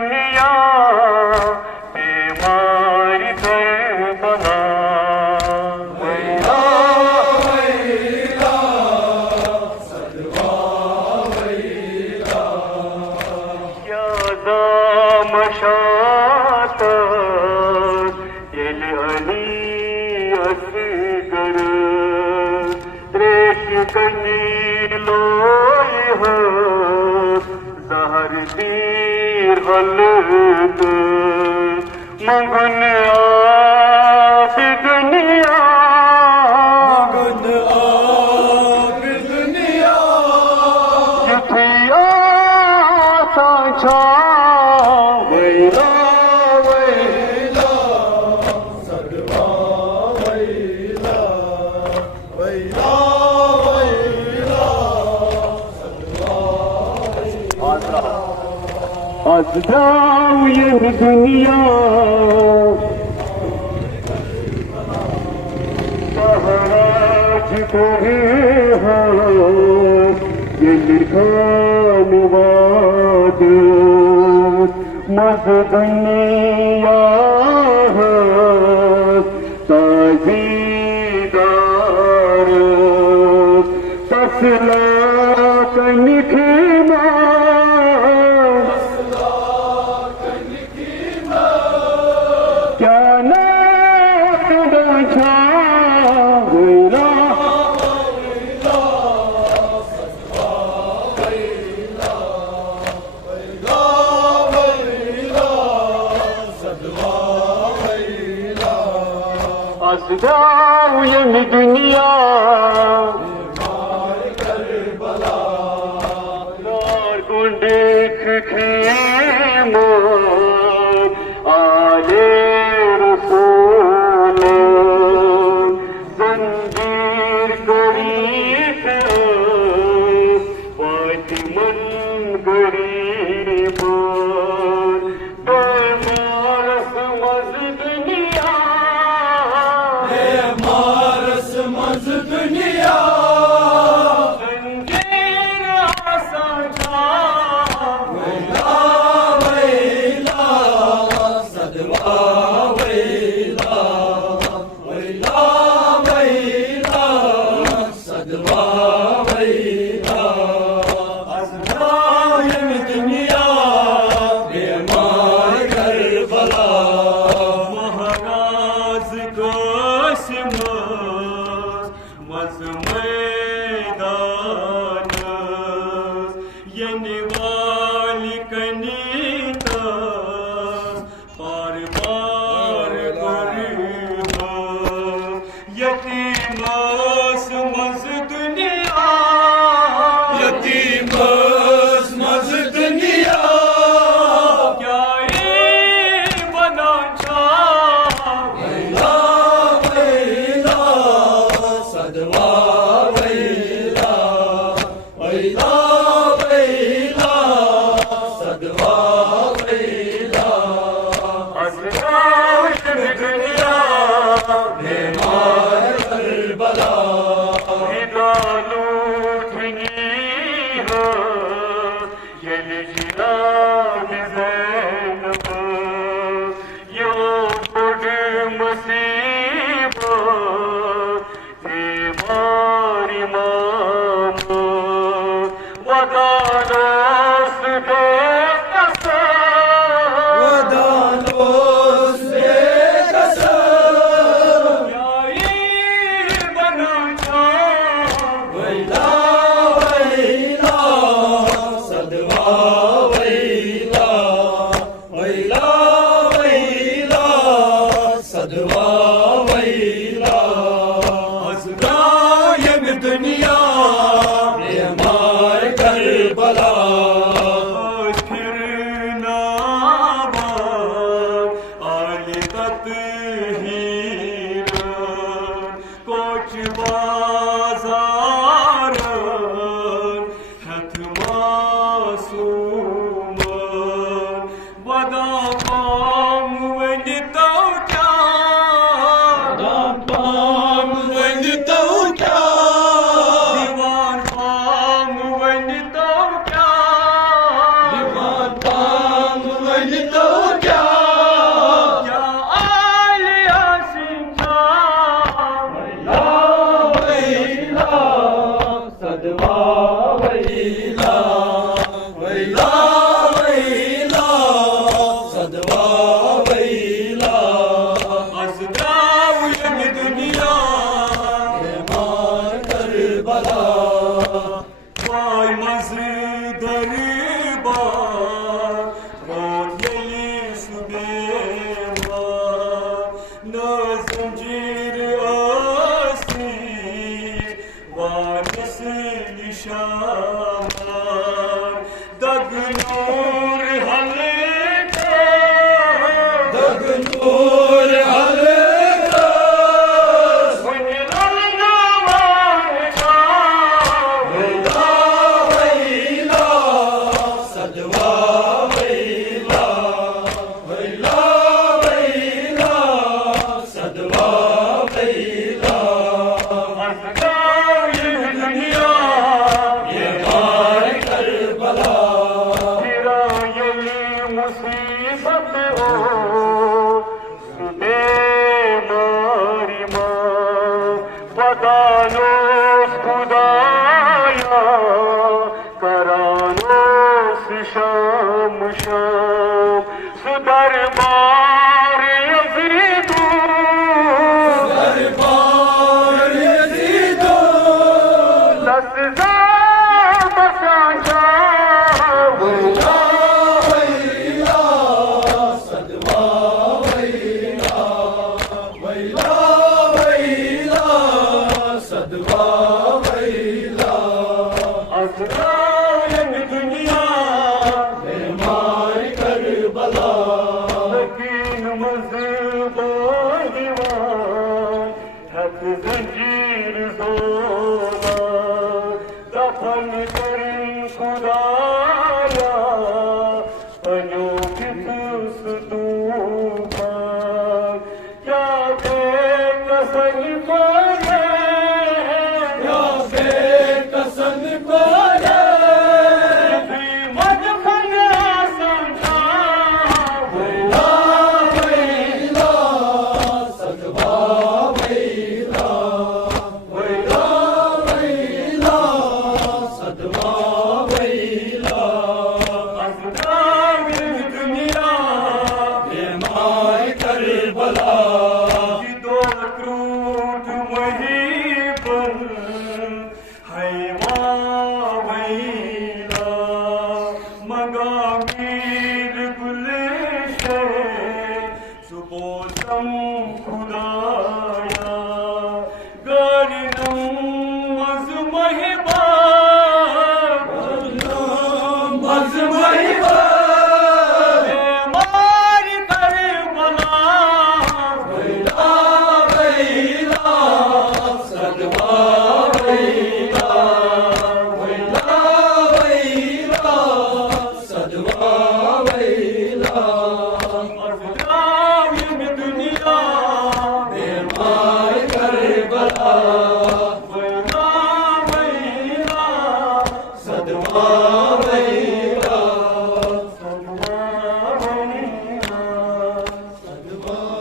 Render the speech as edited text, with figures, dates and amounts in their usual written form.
दुनिया बीमार करबला वैला वैला सदवा वैला या मशात अली असगर रेश कनी लोई हो जहर तीर गलत मगन आप दुनिया जिथिया साछा वैला वैला सदवा वैला वैला वैला सदवा अज़दाऊ ये दुनिया सहराज कोई हो ये लिखान वाद मज़ दुनिया हो ताज़ीदार तसला कनिखी अज़दाऊ ये दुनिया बीमार करबला नार को देख खेमो आले रसूल जंजीर गरीब फातिमन गरीब दिन तो क्या आलिया सिंचा वैला वैला सदवा वैला वैला वैला सदवा वैला असदाव यम दुनिया मार करबला वाय मज़दर दगनूर हल्का दगनूर हल्का वैला वैला सदवा वैला वैला वैला सदवा वैला मुसीबत हो सुबे मारी माँ पदानो खुदाया करानो शाम शाम सुदरबार यज़ीदो दरबार यज़ीदो लस्ज़ा बसांजा वैला सदवा वैला असरायन दुनिया मार करबला लकीन मज़बा दीवान हक ज़ंजीर ज़ोला दफन करें खुदाया पनो किस